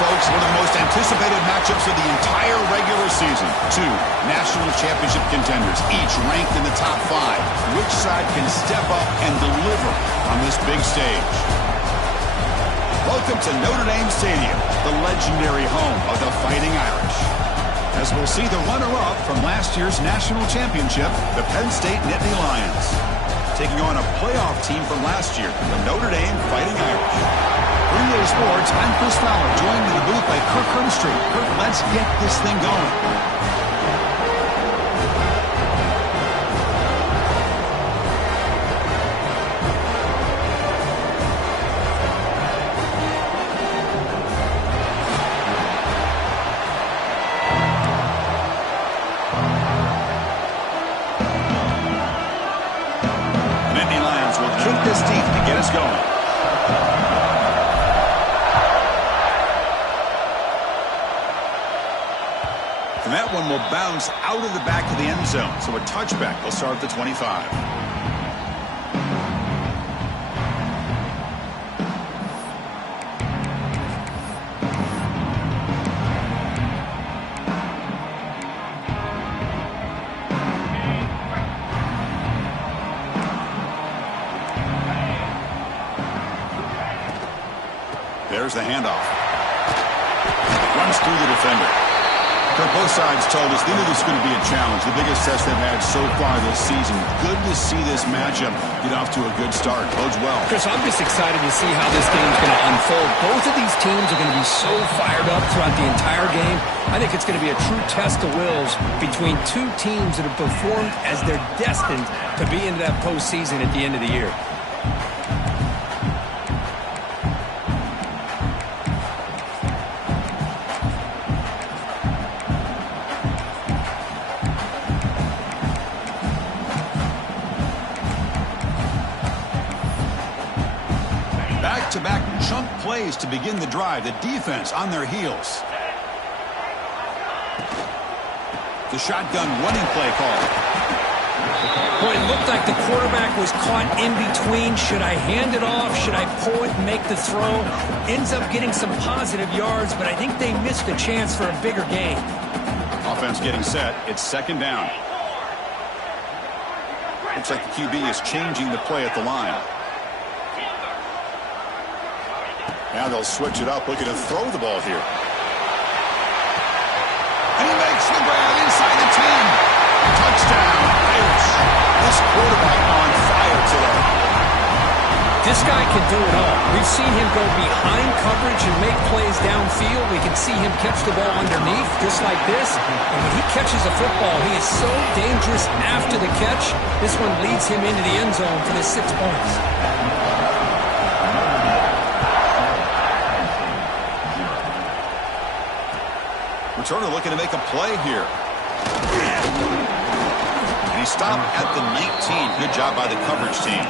folks, one of the most anticipated matchups of the entire regular season. Two national championship contenders, each ranked in the top 5. Which side can step up and deliver on this big stage? Welcome to Notre Dame Stadium, the legendary home of the Fighting Irish. As we'll see the runner-up from last year's national championship, the Penn State Nittany Lions, taking on a playoff team from last year, the Notre Dame Fighting Irish. For EA Sports, I'm Chris Fowler, joined in the booth by Kirk Hermstreet. Kirk, let's get this thing going. And that one will bounce out of the back of the end zone. So a touchback will start at the 25. There's the handoff. Runs through the defender. Both sides told us they knew this was going to be a challenge, the biggest test they've had so far this season. Good to see this matchup get off to a good start. Bodes well. Chris, I'm just excited to see how this game's going to unfold. Both of these teams are going to be so fired up throughout the entire game. I think it's going to be a true test of wills between two teams that have performed as they're destined to be into that postseason at the end of the year. Back-to-back chunk plays to begin the drive. The defense on their heels. The shotgun running play call. Boy, it looked like the quarterback was caught in between. Should I hand it off? Should I pull it and make the throw? Ends up getting some positive yards, but I think they missed a chance for a bigger gain. Offense getting set. It's second down. Looks like the QB is changing the play at the line. Now they'll switch it up, looking to throw the ball here. And he makes the grab inside the 10. Touchdown, Irish. This quarterback on fire today. This guy can do it all. We've seen him go behind coverage and make plays downfield. We can see him catch the ball underneath, just like this. And when he catches a football, he is so dangerous after the catch. This one leads him into the end zone for the 6 points. Returner looking to make a play here. And he stopped at the 19. Good job by the coverage team.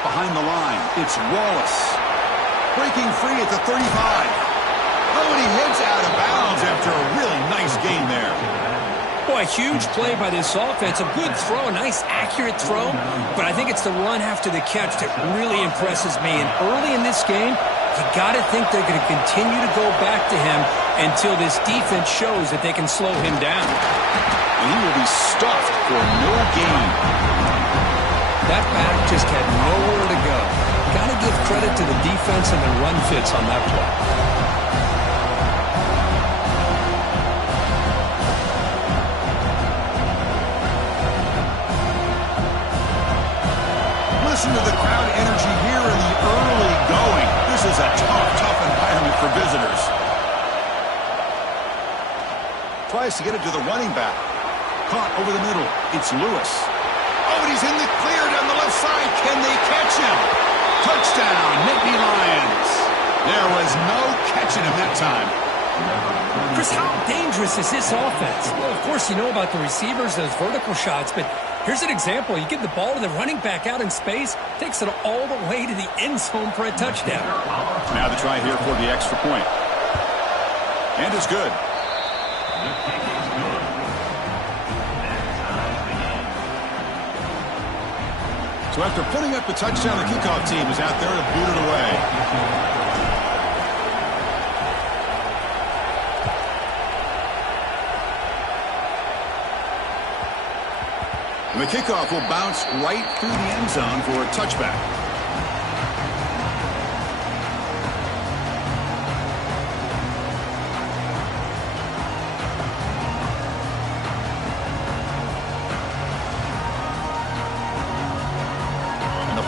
Behind the line, it's Wallace. Breaking free at the 35. Oh, and he hits out of bounds after a really nice game there. Boy, huge play by this offense. A good throw, a nice accurate throw. But I think it's the run after the catch that really impresses me. And early in this game, you got to think they're going to continue to go back to him until this defense shows that they can slow him down. And he will be stuffed for no gain. That back just had nowhere to go. Got to give credit to the defense and the run fits on that play. Listen to the crowd energy here in the early going. This is a tough environment for visitors. Tries to get it to the running back. Caught over the middle. It's Lewis. Oh, and he's in the clear down the left side. Can they catch him? Touchdown, Nittany Lions. There was no catching him that time. Chris, how dangerous is this offense? Well, of course, you know about the receivers, those vertical shots, but here's an example. You give the ball to the running back out in space, takes it all the way to the end zone for a touchdown. Now the try here for the extra point. And it's good. So after putting up the touchdown, the kickoff team is out there to boot it away. And the kickoff will bounce right through the end zone for a touchback.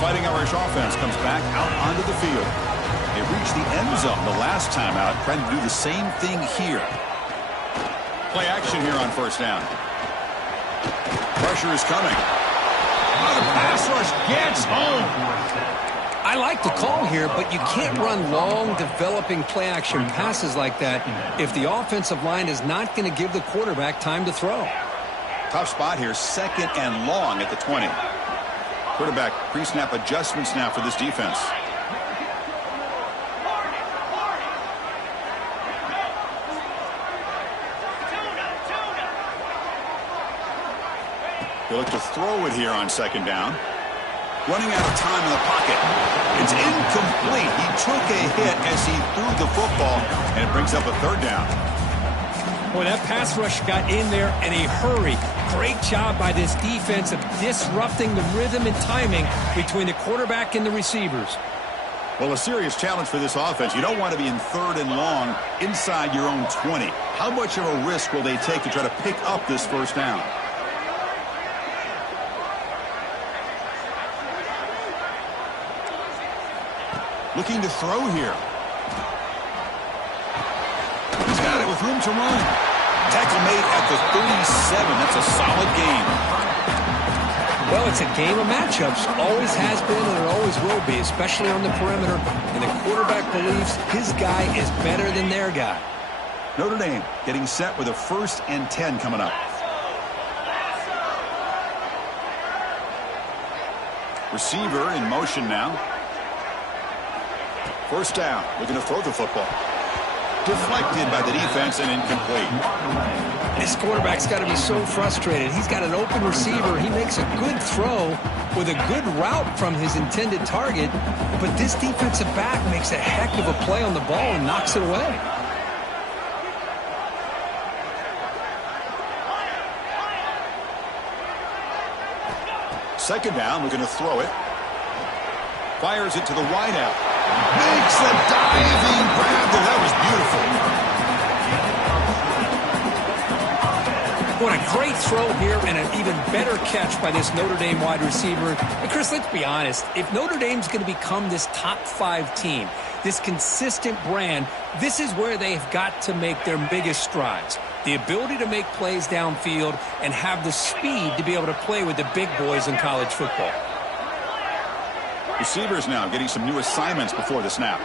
Fighting Irish offense comes back out onto the field. They reached the end zone the last time out, trying to do the same thing here. Play action here on first down. Pressure is coming. Oh, the pass rush gets home. I like the call here, but you can't run long, developing play-action passes like that if the offensive line is not going to give the quarterback time to throw. Tough spot here, second and long at the 20. Quarterback pre-snap adjustments now for this defense. They look to throw it here on second down. Running out of time in the pocket. It's incomplete. He took a hit as he threw the football, and it brings up a third down. Boy, that pass rush got in there in a hurry. Great job by this defense of disrupting the rhythm and timing between the quarterback and the receivers. Well, a serious challenge for this offense. You don't want to be in third and long inside your own 20. How much of a risk will they take to try to pick up this first down? Looking to throw here. He's got it with room to run. Tackle made at the 37. That's a solid game. Well, it's a game of matchups. Always has been and it always will be, especially on the perimeter. And the quarterback believes his guy is better than their guy. Notre Dame getting set with a 1st and 10 coming up. Receiver in motion now. First down. Looking to throw the football. Deflected by the defense and incomplete. This quarterback's got to be so frustrated. He's got an open receiver. He makes a good throw with a good route from his intended target, but this defensive back makes a heck of a play on the ball and knocks it away. Second down, looking to throw it. Fires it to the wideout. Makes a diving grab there. That was beautiful. What a great throw here and an even better catch by this Notre Dame wide receiver. And Chris, let's be honest. If Notre Dame's going to become this top 5 team, this consistent brand, this is where they've got to make their biggest strides. The ability to make plays downfield and have the speed to be able to play with the big boys in college football. Receivers now getting some new assignments before the snap.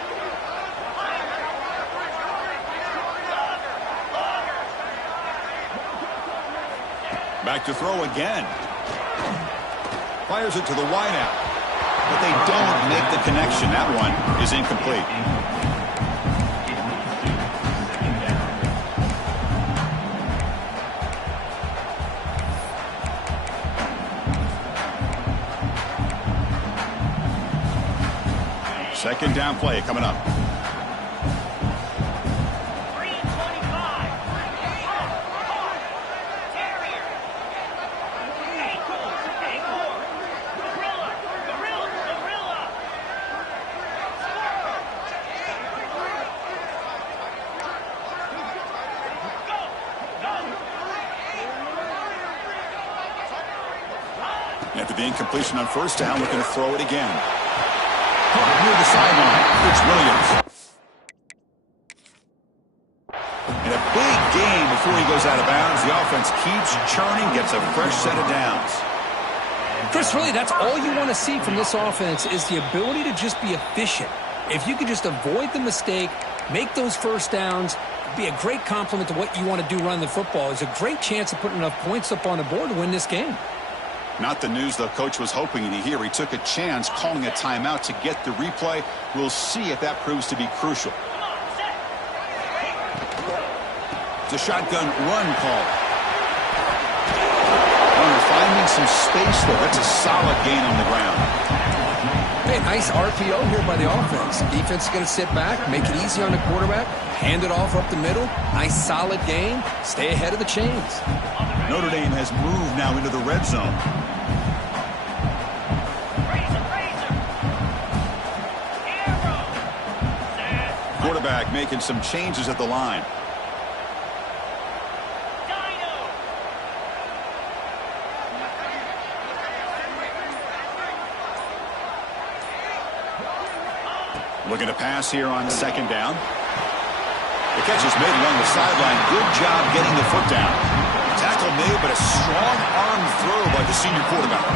Back to throw again. Fires it to the wideout. But they don't make the connection. That one is incomplete. Second down play coming up. After the incompletion on first down, looking to throw it again. Near the sideline, it's Williams. And a big gain before he goes out of bounds. The offense keeps churning, gets a fresh set of downs. Chris, really, that's all you want to see from this offense is the ability to just be efficient. If you can just avoid the mistake, make those first downs, Be a great compliment to what you want to do running the football. It's a great chance of putting enough points up on the board to win this game. Not the news the coach was hoping to hear. He took a chance calling a timeout to get the replay. We'll see if that proves to be crucial. It's a shotgun run call. Runner finding some space there. That's a solid gain on the ground. Hey, nice RPO here by the offense. Defense is going to sit back, make it easy on the quarterback, hand it off up the middle. Nice solid gain. Stay ahead of the chains. Notre Dame has moved now into the red zone. Quarterback making some changes at the line. Looking to pass here on second down. The catch is made along the sideline. Good job getting the foot down. Tackle made, but a strong arm throw by the senior quarterback.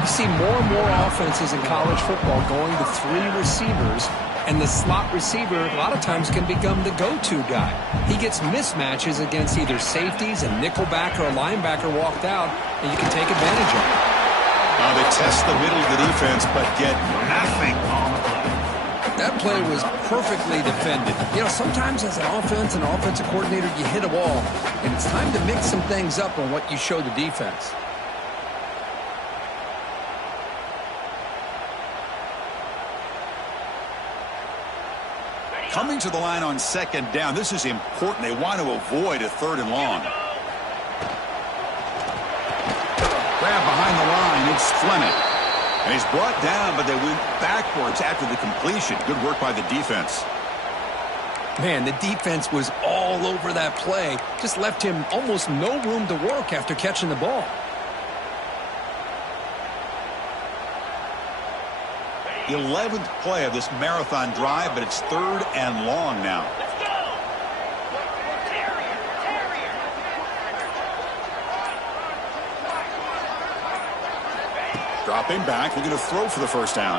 You see more and more offenses in college football going to 3 receivers, and the slot receiver a lot of times can become the go-to guy. He gets mismatches against either safeties, a nickelback, or a linebacker walked out, and you can take advantage of it. Now they test the middle of the defense, but get nothing. That play was perfectly defended. You know, sometimes as an offensive coordinator, you hit a wall, and it's time to mix some things up on what you show the defense. Coming to the line on second down. This is important. They want to avoid a 3rd and long. Grab behind the line. It's Fleming. And he's brought down, but they went backwards after the completion. Good work by the defense. Man, the defense was all over that play. Just left him almost no room to work after catching the ball. The 11th play of this marathon drive, but it's 3rd and long now. Dropping back, looking to throw for the first down.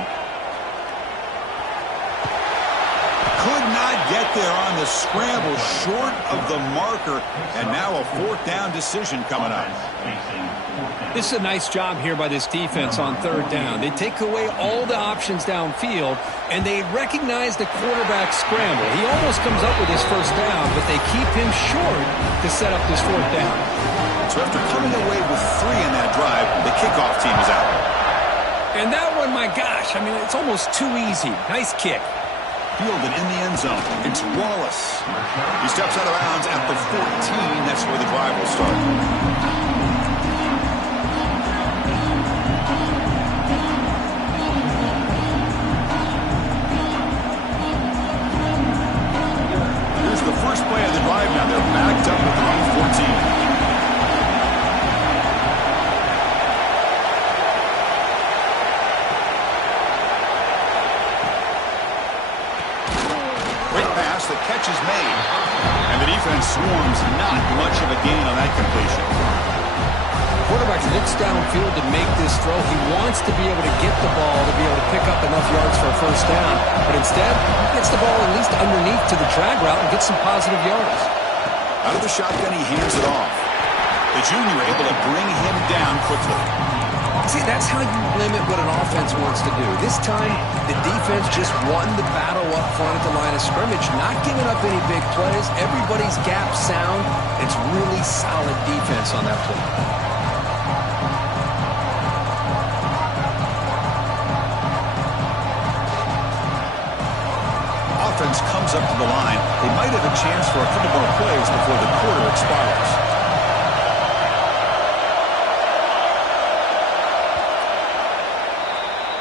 Could not get there on the scramble, short of the marker, and now a 4th down decision coming up. This is a nice job here by this defense on 3rd down. They take away all the options downfield, and they recognize the quarterback scramble. He almost comes up with his first down, but they keep him short to set up this 4th down. So after coming away with 3 in that drive, the kickoff team is out. And that one, my gosh, I mean, it's almost too easy. Nice kick. Fielded in the end zone. It's Wallace. He steps out of bounds at the 14. That's where the drive will start. Here's the first play of the drive now. They're backed up at the 14. The catch is made, and the defense swarms. Not much of a gain on that completion. Quarterback looks downfield to make this throw. He wants to be able to get the ball to be able to pick up enough yards for a first down, but instead he gets the ball at least underneath to the drag route and gets some positive yards. Out of the shotgun, he hands it off. The junior able to bring him down quickly. See, that's how you limit what an offense wants to do. This time, the defense just won the battle up front at the line of scrimmage, not giving up any big plays. Everybody's gap sound. It's really solid defense on that play. Offense comes up to the line. They might have a chance for a couple more plays before the quarter expires.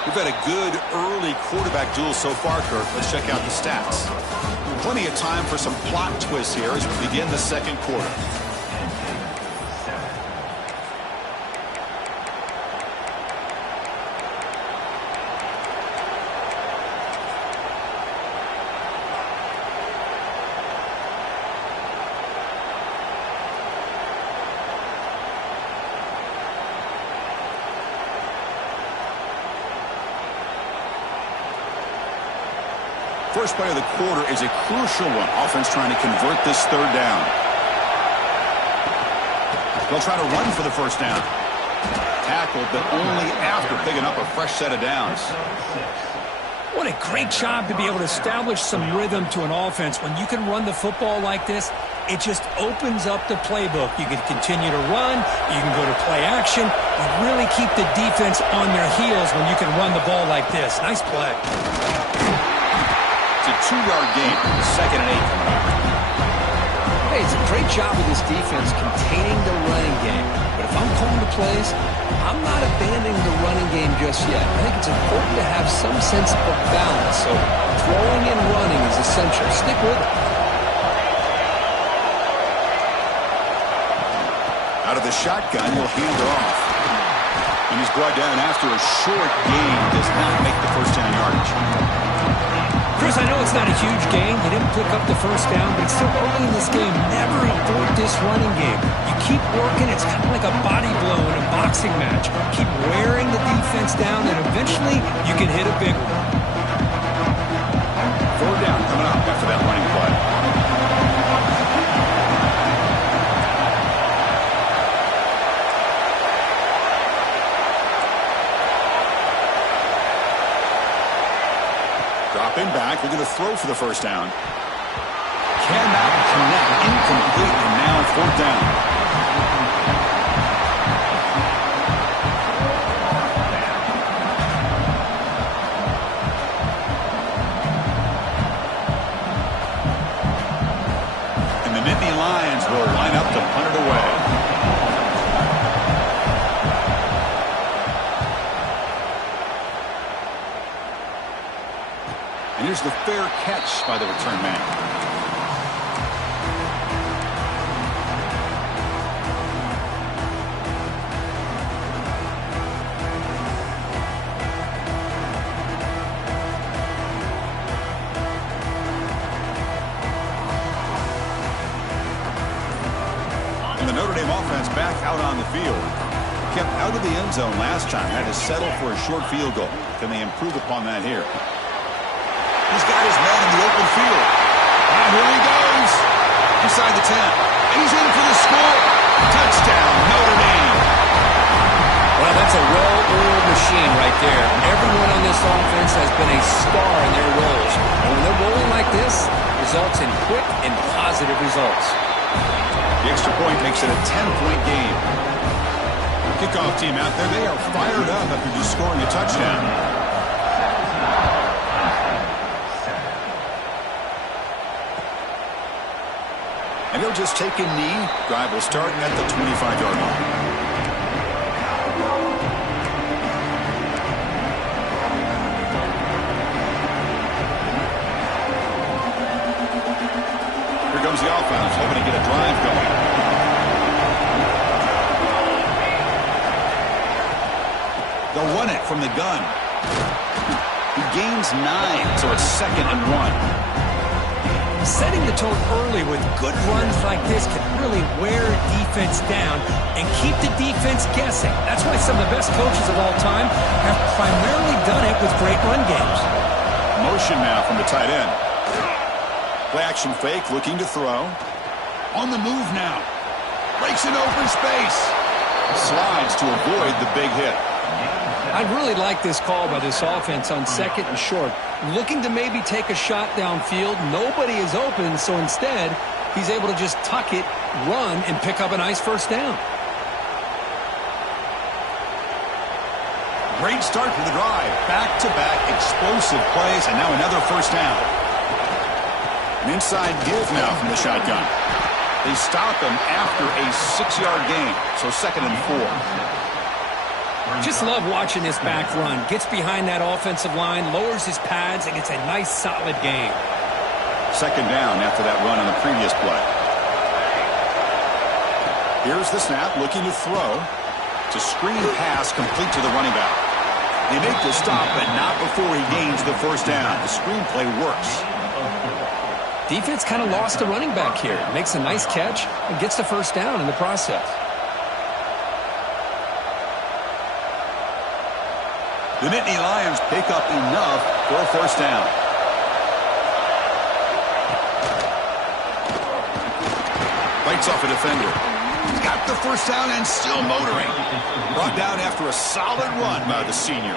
We've had a good early quarterback duel so far, Kirk. Let's check out the stats. Plenty of time for some plot twists here as we begin the second quarter. First play of the quarter is a crucial one. Offense trying to convert this third down. They'll try to run for the first down. Tackled, but only after picking up a fresh set of downs. What a great job to be able to establish some rhythm to an offense. When you can run the football like this, it just opens up the playbook. You can continue to run. You can go to play action. You really keep the defense on their heels when you can run the ball like this. Nice play. It's a 2-yard gain. 2nd and 8 coming up. Hey, it's a great job of this defense containing the running game. But if I'm calling the plays, I'm not abandoning the running game just yet. I think it's important to have some sense of balance. So throwing and running is essential. Stick with it. Out of the shotgun, he'll hand it off. And he's brought down after a short gain. Does not make the first down yardage. Chris, I know it's not a huge gain. You didn't pick up the first down, but it's still early in this game. Never abort this running game. You keep working. It's kind of like a body blow in a boxing match. Keep wearing the defense down, and eventually you can hit a big one. 4th down coming up after that running play. Dropping back, looking to throw for the first down. Cannot connect, incomplete, and now 4th down. And the Nittany Lions will line up to punt it away. And here's the fair catch by the return man. And the Notre Dame offense back out on the field. Kept out of the end zone last time. Had to settle for a short field goal. Can they improve upon that here? He's got his man in the open field. And here he goes. Inside the 10. He's in for the score. Touchdown, Notre Dame. Well, that's a well-oiled machine right there. Everyone on this offense has been a star in their roles. And when they're rolling like this, results in quick and positive results. The extra point makes it a 10-point game. Kickoff team out there. They are fired up after just scoring a touchdown. And he'll just take a knee. Drive will start at the 25-yard line. Here comes the offense, hoping to get a drive going. They'll run it from the gun. He gains 9, so it's 2nd and 1. Setting the tone early with good runs like this can really wear defense down and keep the defense guessing. That's why some of the best coaches of all time have primarily done it with great run games. Motion now from the tight end. Play action fake, looking to throw. On the move now. Breaks an open space. Slides to avoid the big hit. I really like this call by this offense on 2nd and short. Looking to maybe take a shot downfield. Nobody is open, so instead, he's able to just tuck it, run, and pick up a nice first down. Great start to the drive. Back-to-back explosive plays, and now another first down. An inside give now from the shotgun. They stop him after a 6-yard gain, so 2nd and 4. Just love watching this back run. Gets behind that offensive line, lowers his pads, and gets a nice solid gain. 2nd down after that run on the previous play. Here's the snap, looking to throw. It's a screen pass complete to the running back. They make the stop, but not before he gains the first down. The screenplay works. Defense kind of lost the running back here. Makes a nice catch and gets the first down in the process. The Nittany Lions pick up enough for a first down. Bites off a defender. Got the first down and still motoring. Brought down after a solid run by the senior.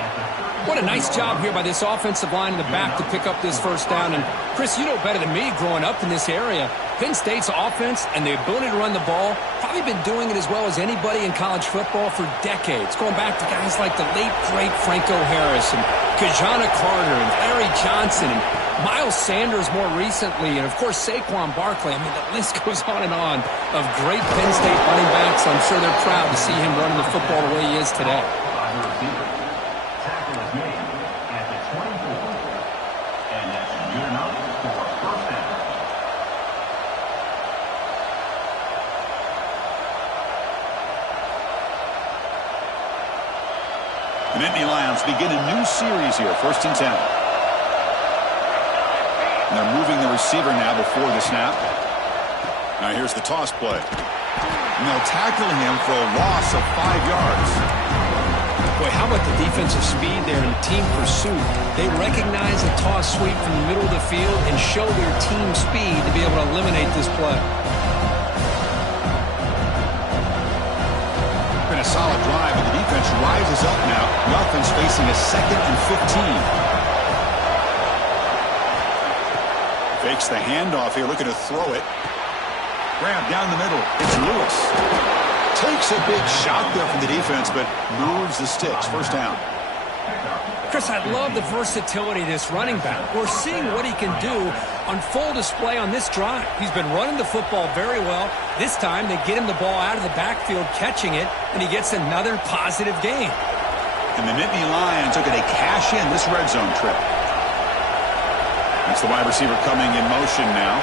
What a nice job here by this offensive line in the back to pick up this first down. And, Chris, you know better than me growing up in this area, Penn State's offense and the ability to run the ball, probably been doing it as well as anybody in college football for decades, going back to guys like the late, great Franco Harris and Kajana Carter and Larry Johnson and Miles Sanders more recently, and, of course, Saquon Barkley. I mean, the list goes on and on of great Penn State running backs. I'm sure they're proud to see him running the football the way he is today. The Nittany Lions begin a new series here, 1st and 10. And they're moving the receiver now before the snap. Now here's the toss play. And they'll tackle him for a loss of 5 yards. Boy, how about the defensive speed there in team pursuit? They recognize a toss sweep from the middle of the field and show their team speed to be able to eliminate this play. Been a solid drive, and the defense rises up now. The offense facing a 2nd and 15. Fakes the handoff here, looking to throw it. Grab down the middle. It's Lewis. Takes a big shot there from the defense, but moves the sticks. First down. Chris, I love the versatility of this running back. We're seeing what he can do on full display on this drive. He's been running the football very well. This time, they get him the ball out of the backfield, catching it, and he gets another positive gain. And the Nittany Lions are going to cash in this red zone trip. That's the wide receiver coming in motion now.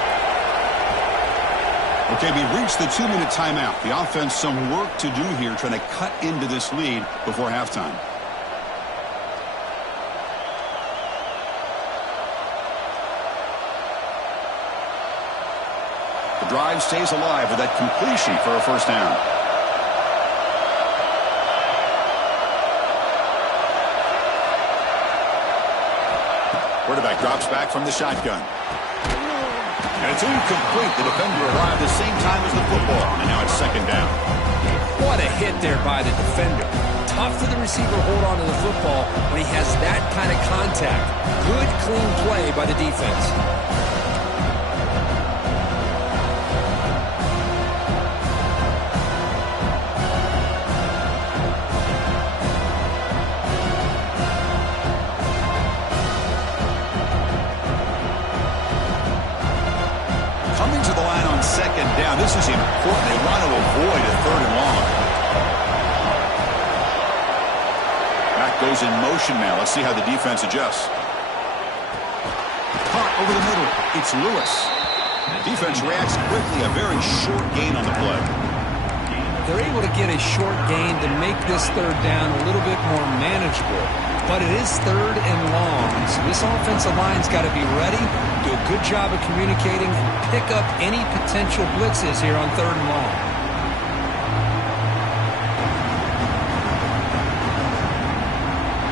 Okay, we reached the 2-minute timeout. The offense some work to do here, trying to cut into this lead before halftime. The drive stays alive with that completion for a first down. Quarterback drops back from the shotgun. And it's incomplete. The defender arrived the same time as the football. And now it's 2nd down. What a hit there by the defender. Tough for the receiver to hold on to the football when he has that kind of contact. Good, clean play by the defense. This is important. They want to avoid a 3rd and long. Back goes in motion now. Let's see how the defense adjusts. Caught over the middle. It's Lewis. Defense reacts quickly. A very short gain on the play. They're able to get a short gain to make this 3rd down a little bit more manageable. But it is 3rd and long. So this offensive line's got to be ready, do a good job of communicating, and pick up any potential blitzes here on 3rd and long.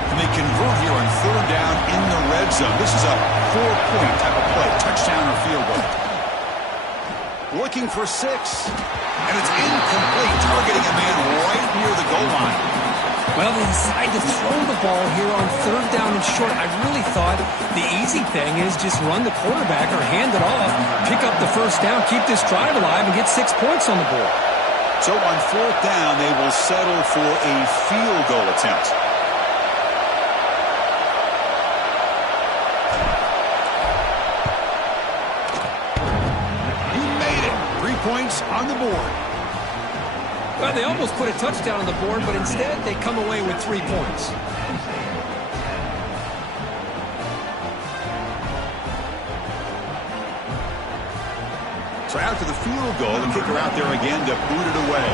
And they convert here on 3rd down in the red zone. This is a 4-point type of play, touchdown or field goal. Looking for 6. And it's incomplete, targeting a man right near the goal line. Well, they decide to throw the ball here on 3rd down and short. I really thought the easy thing is just run the quarterback or hand it off, pick up the first down, keep this drive alive, and get 6 points on the board. So on 4th down, they will settle for a field goal attempt. He made it. 3 points on the board. Well, they almost put a touchdown on the board, but instead they come away with 3 points. So after the field goal, the kicker out there again to boot it away.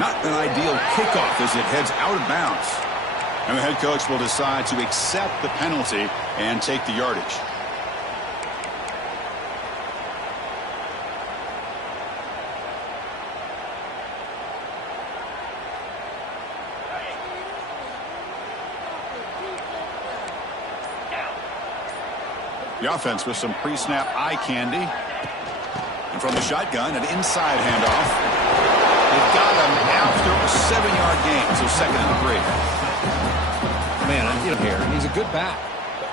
Not an ideal kickoff as it heads out of bounds. And the head coach will decide to accept the penalty and take the yardage. The offense with some pre-snap eye candy. And from the shotgun, an inside handoff. They've got him after a 7-yard gain, so 2nd and 3. Man, I get him here. He's a good back.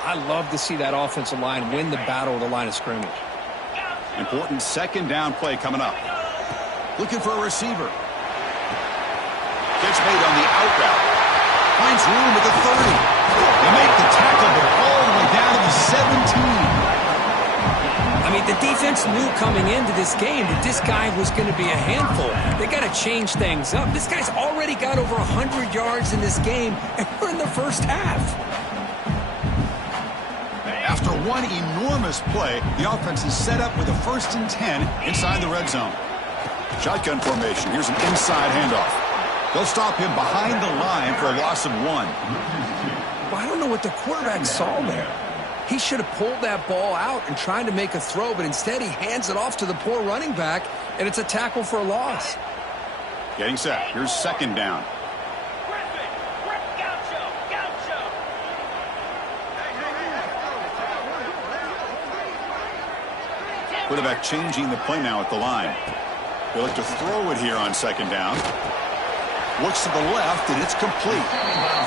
I love to see that offensive line win the battle of the line of scrimmage. Important 2nd down play coming up. Looking for a receiver. Gets made on the out route. Finds room at the 30. They make the tackle, but all the way down to the 17. I mean, the defense knew coming into this game that this guy was going to be a handful. They got to change things up. This guy's already got over 100 yards in this game, and we're in the first half. After one enormous play, the offense is set up with a 1st and 10 inside the red zone. Shotgun formation. Here's an inside handoff. They'll stop him behind the line for a loss of 1. Well, I don't know what the quarterback saw there. He should have pulled that ball out and tried to make a throw, but instead he hands it off to the poor running back, and it's a tackle for a loss. Getting set. Here's 2nd down. Quarterback changing the play now at the line. They look to throw it here on 2nd down. Looks to the left, and it's complete.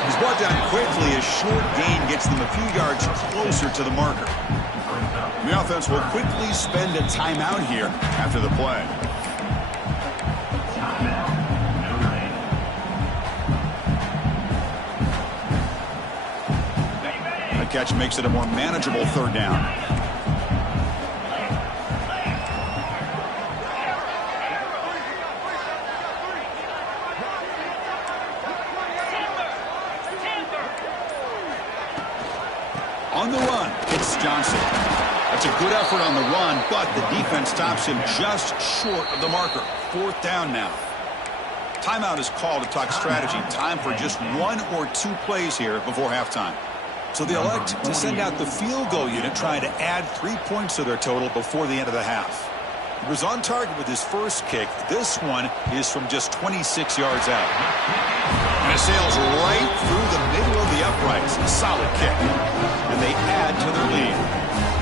He's brought down quickly. A short gain gets them a few yards closer to the marker. The offense will quickly spend a timeout here after the play. That catch makes it a more manageable 3rd down. On the run, it's Johnson. That's a good effort on the run, but the defense stops him just short of the marker. 4th down now. Timeout is called to talk strategy. Time for just 1 or 2 plays here before halftime. So they elect to send out the field goal unit, trying to add 3 points to their total before the end of the half. He was on target with his first kick. This one is from just 26 yards out. And it sails right through the middle of the uprights. A solid kick. And they add to their lead.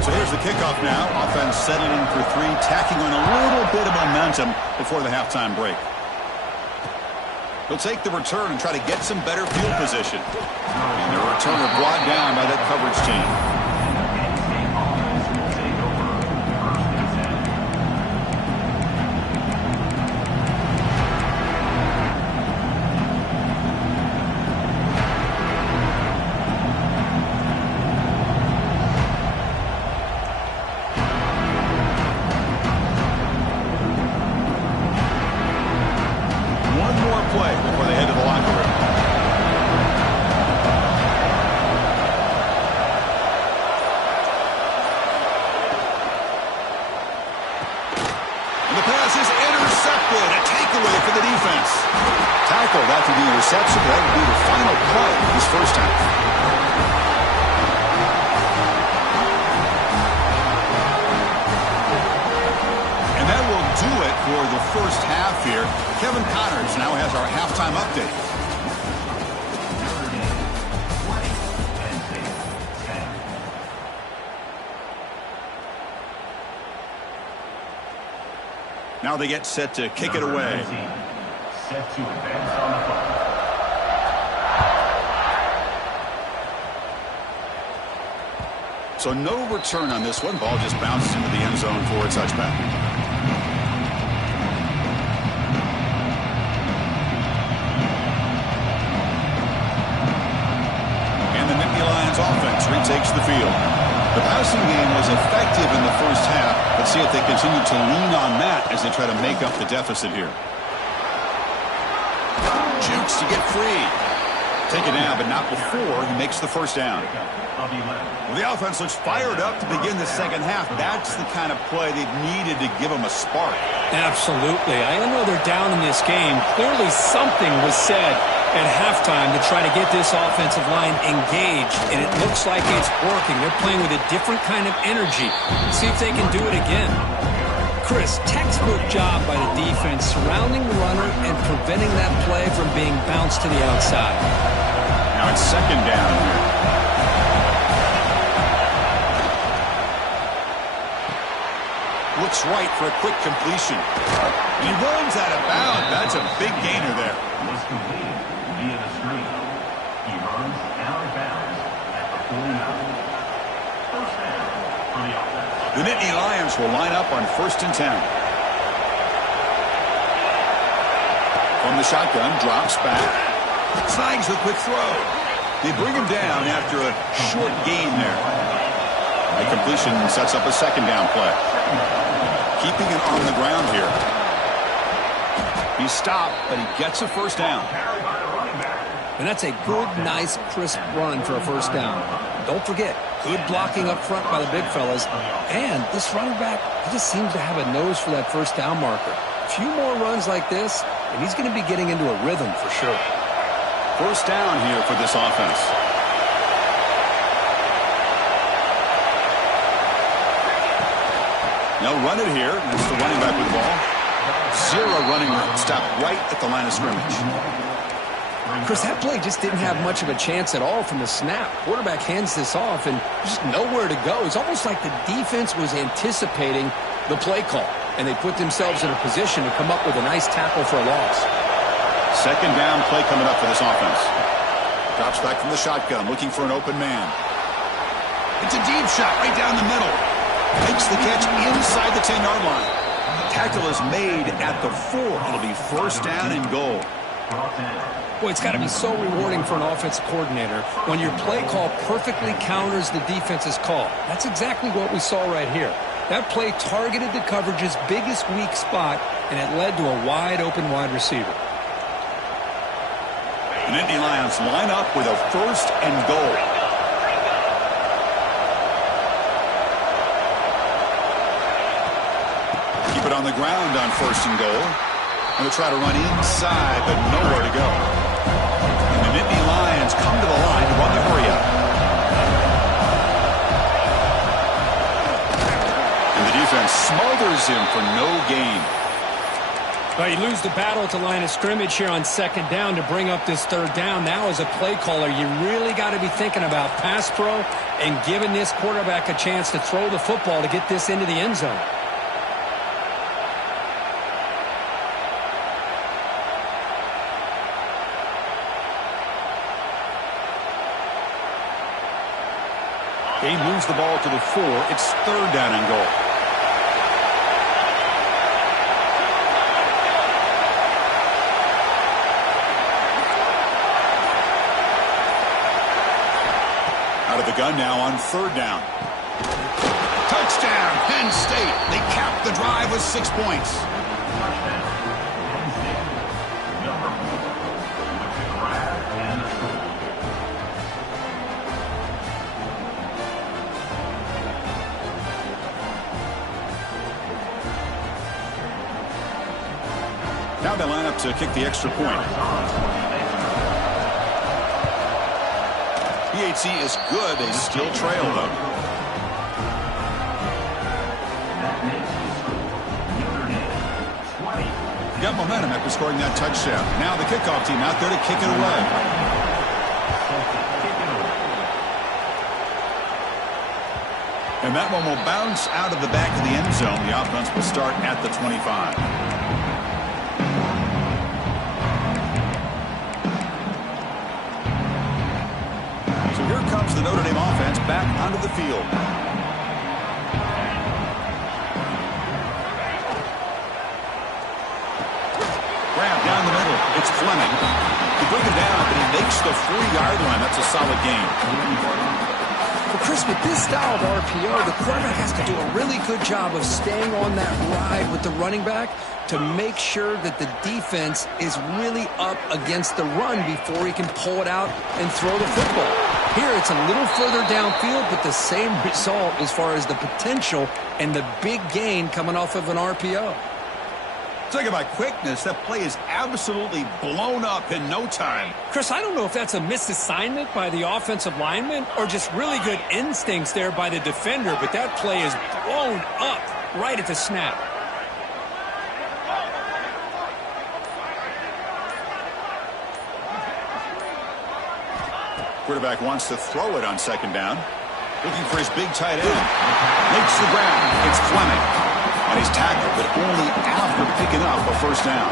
So here's the kickoff now. Offense settling for 3, tacking on a little bit of momentum before the halftime break. They'll take the return and try to get some better field position. And the returner brought down by that coverage team. Play before they head to the locker room. And the pass is intercepted. A takeaway for the defense. Tackled after the interception. That would be the final play of this first half. Do it for the first half here. Kevin Connors now has our halftime update. Now they get set to kick it away. Set to advance on the clock. So no return on this one. Ball just bounces into the end zone for a touchback. Offense retakes the field. The passing game was effective in the first half. Let's see if they continue to lean on that as they try to make up the deficit here. Jukes to get free. Take it down, but not before he makes the first down. Well, the offense looks fired up to begin the second half. That's the kind of play they've needed to give them a spark. Absolutely. I know they're down in this game. Clearly something was said at halftime to try to get this offensive line engaged, and it looks like it's working. They're playing with a different kind of energy. See if they can do it again. Chris, textbook job by the defense surrounding the runner and preventing that play from being bounced to the outside. Now it's 2nd down here. looks right for a quick completion. He runs out of bounds. That's a big gainer there. Was completed via the screen. He runs out of bounds at the 40-yard line. First down for the offense. The Nittany Lions will line up on 1st and 10. From the shotgun, drops back. Snags the quick throw. They bring him down after a short gain there. The completion sets up a 2nd down play. Keeping it on the ground here. He's stopped, but he gets a 1st down. And that's a good, nice, crisp run for a 1st down. Don't forget, good blocking up front by the big fellas. And this running back, he just seems to have a nose for that 1st down marker. A few more runs like this, and he's going to be getting into a rhythm for sure. 1st down here for this offense. They'll run it here. That's the running back with the ball. 0 running room. Stop right at the line of scrimmage. Chris, that play just didn't have much of a chance at all from the snap. Quarterback hands this off, and just nowhere to go. It's almost like the defense was anticipating the play call, and they put themselves in a position to come up with a nice tackle for a loss. 2nd down play coming up for this offense. Drops back from the shotgun, looking for an open man. It's a deep shot right down the middle. Makes the catch inside the 10-yard line. Tackle is made at the 4. It'll be 1st down and goal. Boy, it's got to be so rewarding for an offensive coordinator when your play call perfectly counters the defense's call. That's exactly what we saw right here. That play targeted the coverage's biggest weak spot, and it led to a wide-open wide receiver. The Nittany Lions line up with a 1st and goal. Keep it on the ground on 1st and goal. And they'll try to run inside, but nowhere to go. And the Nittany Lions come to the line to run the hurry-up. And the defense smothers him for no gain. Well, you lose the battle at the line of scrimmage here on 2nd down to bring up this 3rd down. Now, as a play caller, you really got to be thinking about pass pro and giving this quarterback a chance to throw the football to get this into the end zone. He moves the ball to the 4. It's 3rd down and goal. Out of the gun now on 3rd down. Touchdown, Penn State. They cap the drive with 6 points. Now they line up to kick the extra point. PHC is good. They still trail, though. Got momentum after scoring that touchdown. Now the kickoff team out there to kick it away. And that one will bounce out of the back of the end zone. The offense will start at the 25. So here comes the Notre Dame offense back onto the field. Grab down the middle. It's Fleming. He brings him down, but he makes the 4-yard line. That's a solid gain. Well, Chris, with this style of RPO, the quarterback has to do a really good job of staying on that ride with the running back to make sure that the defense is really up against the run before he can pull it out and throw the football. Here, it's a little further downfield, but the same result as far as the potential and the big gain coming off of an RPO. Talk about quickness. That play is absolutely blown up in no time. Chris, I don't know if that's a misassignment by the offensive lineman or just really good instincts there by the defender, but that play is blown up right at the snap. Quarterback wants to throw it on 2nd down. Looking for his big tight end. Makes the grab. It's Fleming. And he's tackled, but only after picking up a first down.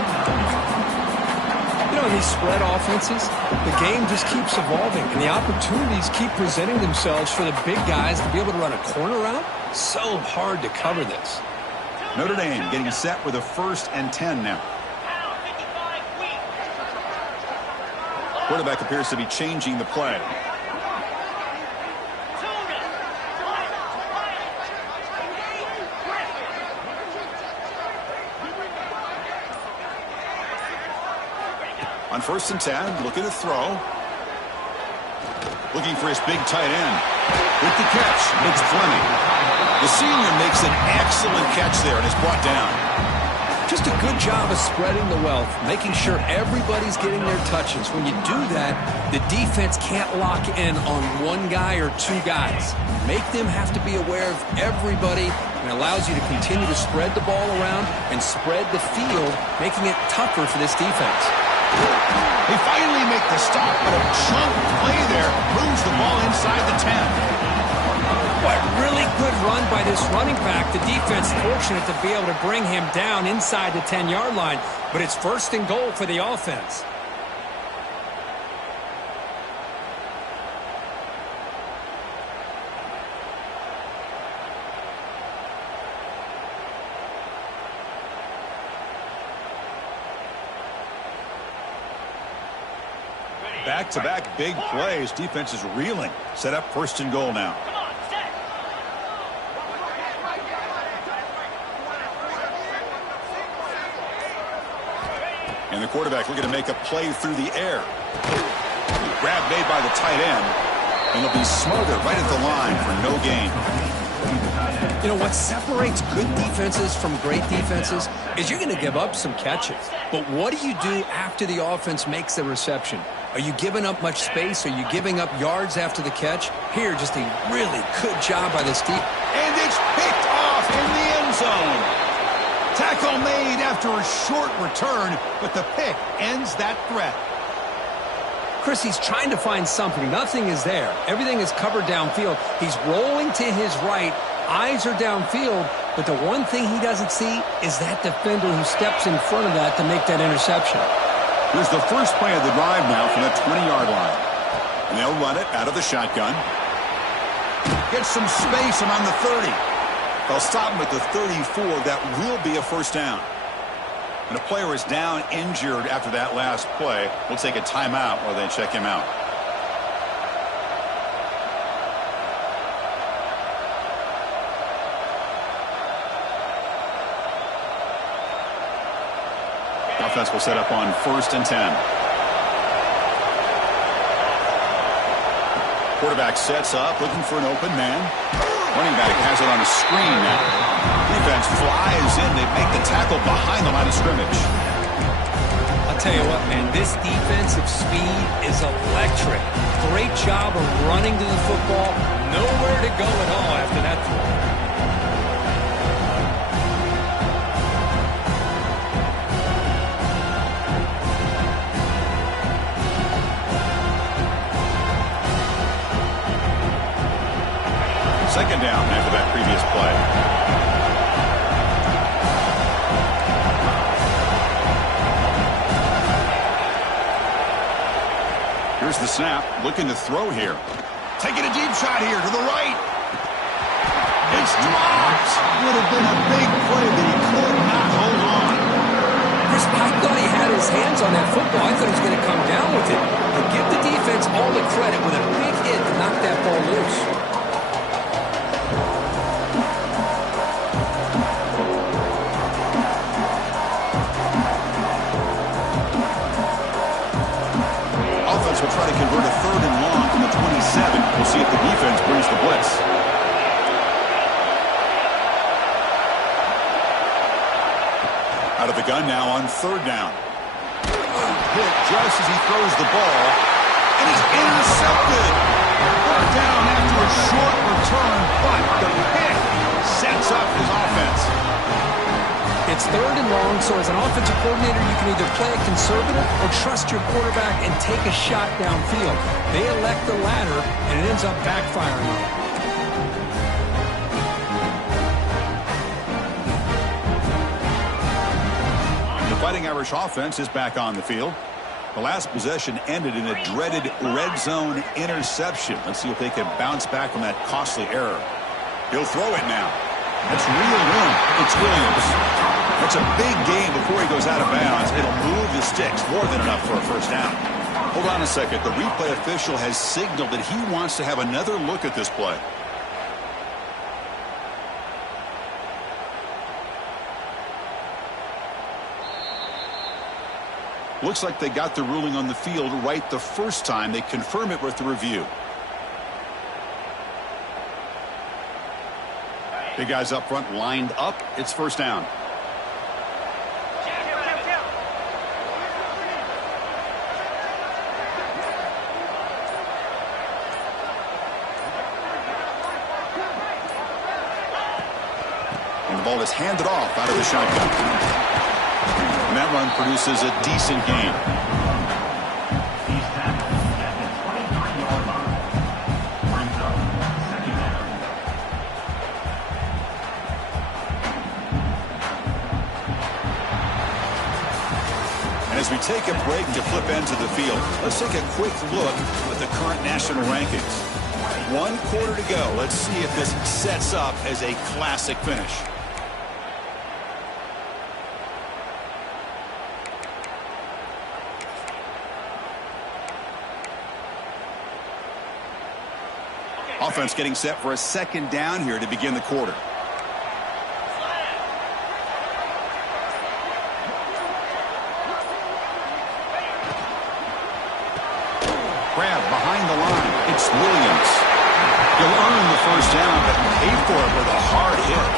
You know, in these spread offenses, the game just keeps evolving, and the opportunities keep presenting themselves for the big guys to be able to run a corner route. So hard to cover this. Notre Dame getting set with a 1st and 10 now. Quarterback appears to be changing the play. On 1st and 10, looking to throw. Looking for his big tight end. With the catch, it's Fleming. The senior makes an excellent catch there and is brought down. Just a good job of spreading the wealth, making sure everybody's getting their touches. When you do that, the defense can't lock in on one guy or two guys. Make them have to be aware of everybody, and allows you to continue to spread the ball around and spread the field, making it tougher for this defense. They finally make the stop, but a chunk play there moves the ball inside the 10. What really good run by this running back. The defense fortunate to be able to bring him down inside the 10-yard line, but it's 1st and goal for the offense. Back-to-back big plays. Defense is reeling. Set up 1st and goal now. And the quarterback looking to make a play through the air. Grab made by the tight end. And he'll be smothered right at the line for no gain. You know, what separates good defenses from great defenses is you're going to give up some catches. But what do you do after the offense makes the reception? Are you giving up much space? Are you giving up yards after the catch? Here, just a really good job by this team. And it's picked off in the end zone. Tackle made after a short return, but the pick ends that threat. Chris, he's trying to find something. Nothing is there. Everything is covered downfield. He's rolling to his right. Eyes are downfield, but the one thing he doesn't see is that defender who steps in front of that to make that interception. Here's the first play of the drive now from the 20-yard line. And they'll run it out of the shotgun. Get some space around the 30. They'll stop him at the 34. That will be a first down. And a player is down injured after that last play. We'll take a timeout while they check him out. Offense will set up on 1st and 10. Quarterback sets up, looking for an open man. Running back has it on a screen now. Defense flies in. They make the tackle behind the line of scrimmage. I'll tell you what, man, this defensive speed is electric. Great job of running to the football. Nowhere to go at all after that throw. Second down after that previous play. Here's the snap. Looking to throw here. Taking a deep shot here to the right. It's dropped. Would have been a big play, but he could not hold on. Chris, I thought he had his hands on that football. I thought he was going to come down with it. But give the defense all the credit with a big hit to knock that ball loose. Will try to convert a 3rd and long from the 27. We'll see if the defense brings the blitz. Out of the gun now on 3rd down. Hit just as he throws the ball, and he's intercepted. Brought down after a short return, but the pick sets up his offense. It's 3rd and long, so as an offensive coordinator, you can either play it conservative or trust your quarterback and take a shot downfield. They elect the latter, and it ends up backfiring on them. Irish offense is back on the field. The last possession ended in a dreaded red zone interception. Let's see if they can bounce back from that costly error. He'll throw it now. That's real room. It's Williams. That's a big gain before he goes out of bounds. It'll move the sticks. More than enough for a first down. Hold on a second. The replay official has signaled that he wants to have another look at this play. Looks like they got the ruling on the field right the first time. They confirm it with the review. Big guys up front lined up. It's first down. And the ball is handed off out of the shotgun. And that run produces a decent gain. He's tackled at the 23-yard line. Brings up second down. And as we take a break to flip ends of the field, let's take a quick look at the current national rankings. 1 quarter to go. Let's see if this sets up as a classic finish. Offense getting set for a second down here to begin the quarter. Grab behind the line. It's Williams. He'll earn the first down, but pay for it with a hard hit.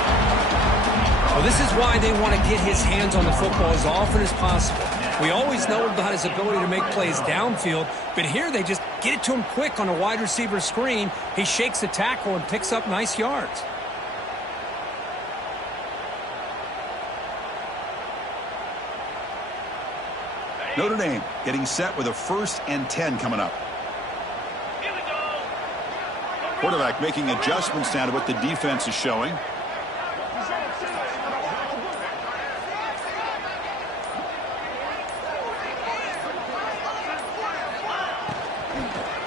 Well, this is why they want to get his hands on the football as often as possible. We always know about his ability to make plays downfield, but here they just get it to him quick on a wide receiver screen. He shakes the tackle and picks up nice yards. Notre Dame getting set with a 1st and 10 coming up. Quarterback making adjustments now to what the defense is showing.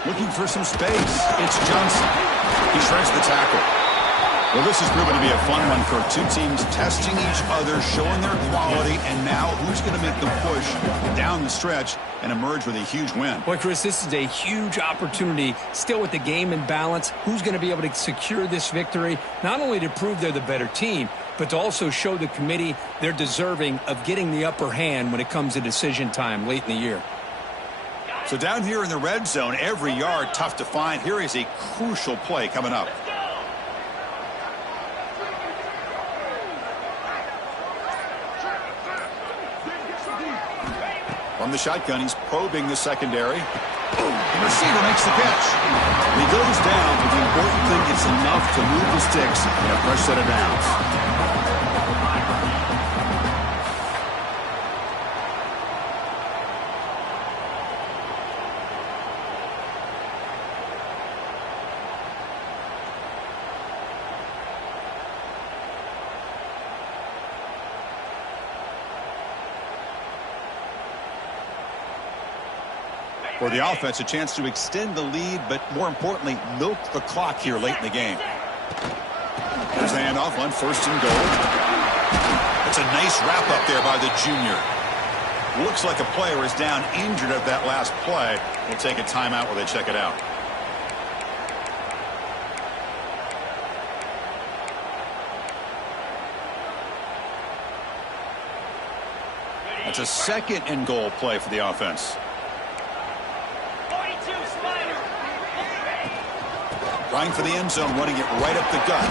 Looking for some space. It's Johnson. He shreds the tackle. Well, this has proven to be a fun one for two teams testing each other, showing their quality, and now who's going to make the push down the stretch and emerge with a huge win. Boy, Chris, this is a huge opportunity still with the game in balance. Who's going to be able to secure this victory, not only to prove they're the better team, but to also show the committee they're deserving of getting the upper hand when it comes to decision time late in the year. So down here in the red zone, every yard tough to find. Here is a crucial play coming up. From the shotgun, he's probing the secondary. The receiver makes the catch. He goes down, but the important thing is enough to move the sticks in a fresh set of downs. For the offense, a chance to extend the lead, but more importantly, milk the clock here late in the game. There's a handoff on 1st and goal. It's a nice wrap up there by the junior. Looks like a player is down injured at that last play. We'll take a timeout while they check it out. That's a 2nd and goal play for the offense. Trying for the end zone, running it right up the gut.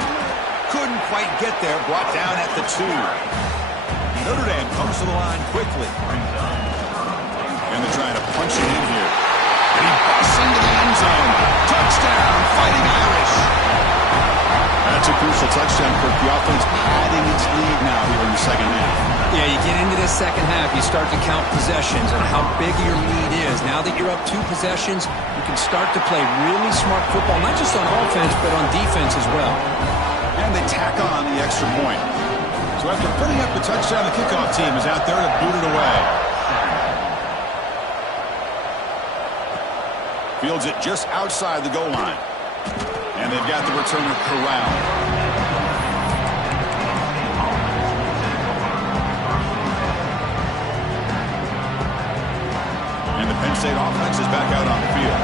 Couldn't quite get there, brought down at the 2. Notre Dame comes to the line quickly. And they're trying to punch it in here. And he busts into the end zone. Touchdown, Fighting Irish. That's a crucial touchdown for the offense, padding its lead now here in the second half. Yeah, you get into this second half, you start to count possessions and how big your lead is. Now that you're up 2 possessions, you can start to play really smart football, not just on offense, but on defense as well. And they tack on the extra point. So after putting up the touchdown, the kickoff team is out there to boot it away. Fields it just outside the goal line. And they've got the returner corralled. And the Penn State offense is back out on the field.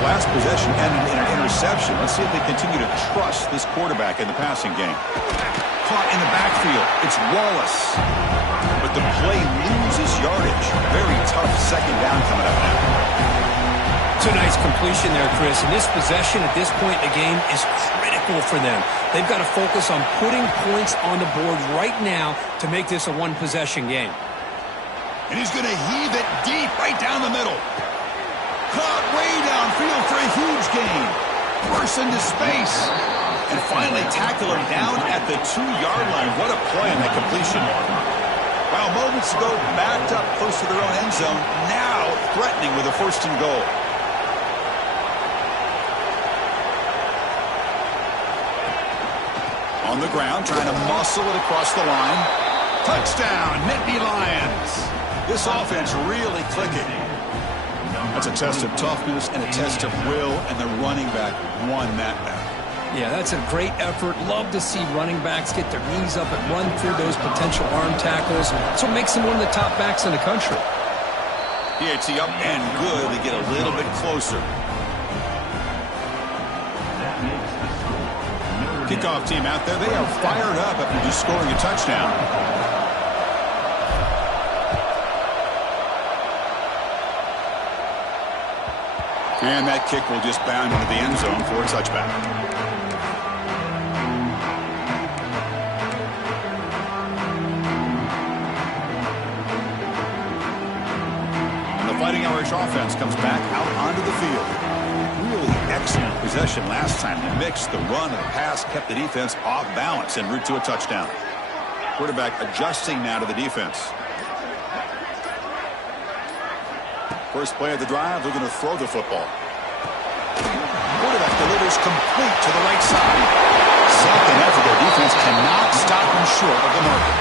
The last possession ended in an interception. Let's see if they continue to trust this quarterback in the passing game. Caught in the backfield. It's Wallace. But the play loses yardage. Very tough second down coming up now. It's a nice completion there, Chris. And this possession at this point in the game is critical for them. They've got to focus on putting points on the board right now to make this a one-possession game. And he's going to heave it deep right down the middle. Caught way downfield for a huge gain. Bursts into space. And finally tackle him down at the 2-yard line. What a play on that completion. Well, moments ago, backed up close to their own end zone. Now threatening with a 1st and goal. On the ground, trying to muscle it across the line. Touchdown, Nittany Lions. This offense really clicking. That's a test of toughness and a test of will, and the running back won that battle. Yeah, that's a great effort. Love to see running backs get their knees up and run through those potential arm tackles. That's what makes them one of the top backs in the country. PAT up and good. They get a little bit closer. Kickoff team out there. They are fired up after just scoring a touchdown. And that kick will just bound into the end zone for a touchback. And the Fighting Irish offense comes back out onto the field. Really excellent possession last time. They mixed the run and the pass, kept the defense off balance en route to a touchdown. Quarterback adjusting now to the defense. First play of the drive, they're going to throw the football. Quarterback delivers complete to the right side. Second effort, their defense cannot stop him short of the marker.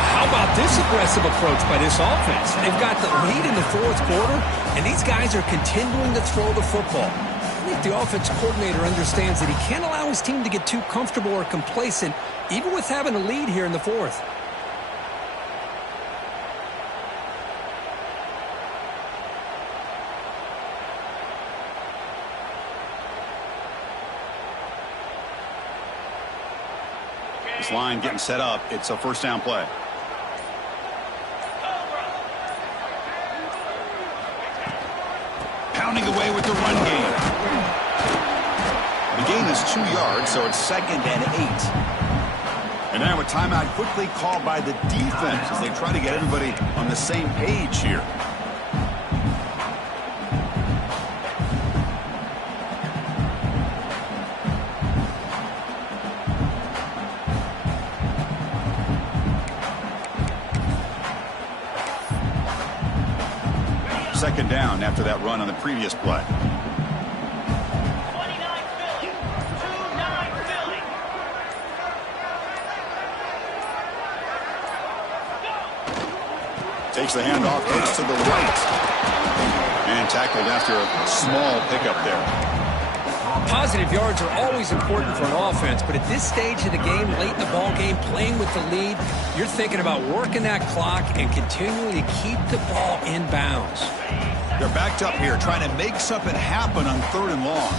But how about this aggressive approach by this offense? They've got the lead in the 4th quarter, and these guys are continuing to throw the football. I think the offense coordinator understands that he can't allow his team to get too comfortable or complacent, even with having a lead here in the 4th. This line getting set up. It's a 1st down play. Pounding away with the run game. The gain is 2 yards, so it's 2nd and 8. And now a timeout quickly called by the defense as they try to get everybody on the same page here. Second down after that run on the previous play. Takes the handoff, goes to the right. And tackled after a small pickup there. Positive yards are always important for an offense, but at this stage of the game, late in the ball game, playing with the lead, you're thinking about working that clock and continuing to keep the ball in bounds. They're backed up here, trying to make something happen on 3rd and long.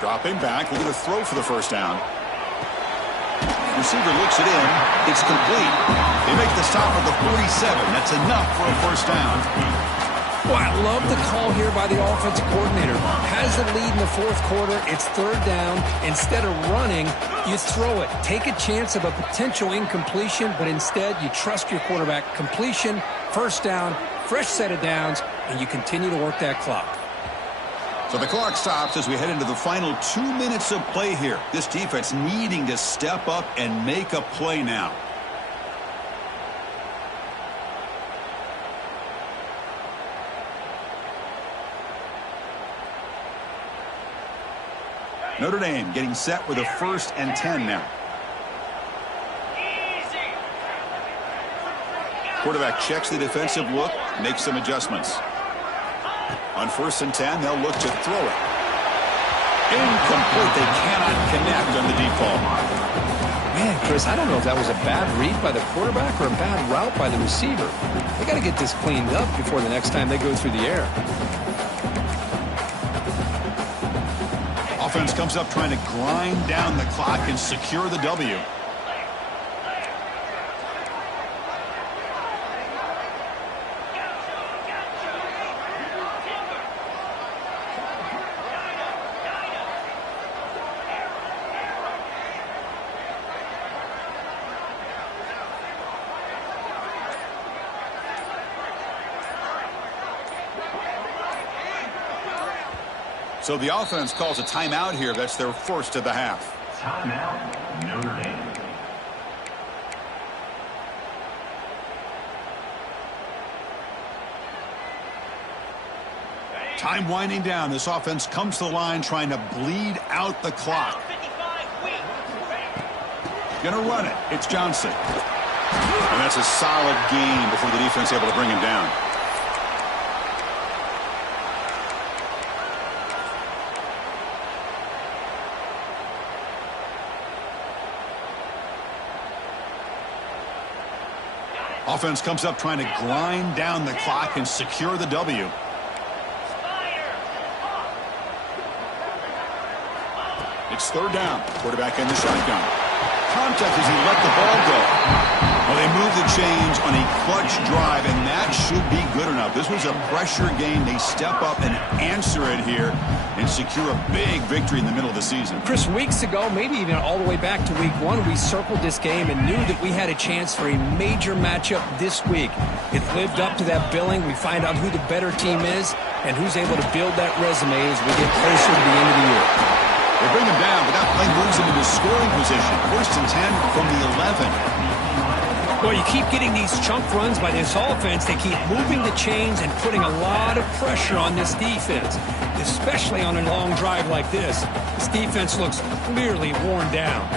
Dropping back, looking to throw for the 1st down. Receiver looks it in. It's complete. They make the stop at the 47. That's enough for a 1st down. Well, I love the call here by the offensive coordinator. Has the lead in the 4th quarter. It's 3rd down. Instead of running, you throw it. Take a chance of a potential incompletion, but instead you trust your quarterback. Completion, 1st down, fresh set of downs, and you continue to work that clock. So the clock stops as we head into the final 2 minutes of play here. This defense needing to step up and make a play now. Notre Dame getting set with a 1st and 10 now. Quarterback checks the defensive look, makes some adjustments. On 1st and 10, they'll look to throw it. Incomplete. They cannot connect on the deep ball. Man, Chris, I don't know if that was a bad read by the quarterback or a bad route by the receiver. They got to get this cleaned up before the next time they go through the air. Offense comes up trying to grind down the clock and secure the W. So the offense calls a timeout here. That's their first of the half. Timeout, Notre Dame. Time winding down. This offense comes to the line trying to bleed out the clock. Gonna run it. It's Johnson. And that's a solid gain before the defense able to bring him down. Offense comes up trying to grind down the clock and secure the W. It's 3rd down. Quarterback in the shotgun. Contact as he let the ball go. Well, they move the chains on a clutch drive, and that should be good enough. This was a pressure game. They step up and answer it here and secure a big victory in the middle of the season. Chris, weeks ago, maybe even all the way back to week 1, we circled this game and knew that we had a chance for a major matchup this week. It lived up to that billing. We find out who the better team is and who's able to build that resume as we get closer to the end of the year. They bring him down, but that play moves him into scoring position. 1st and 10 from the 11. Well, you keep getting these chunk runs by this offense. They keep moving the chains and putting a lot of pressure on this defense, especially on a long drive like this. This defense looks clearly worn down.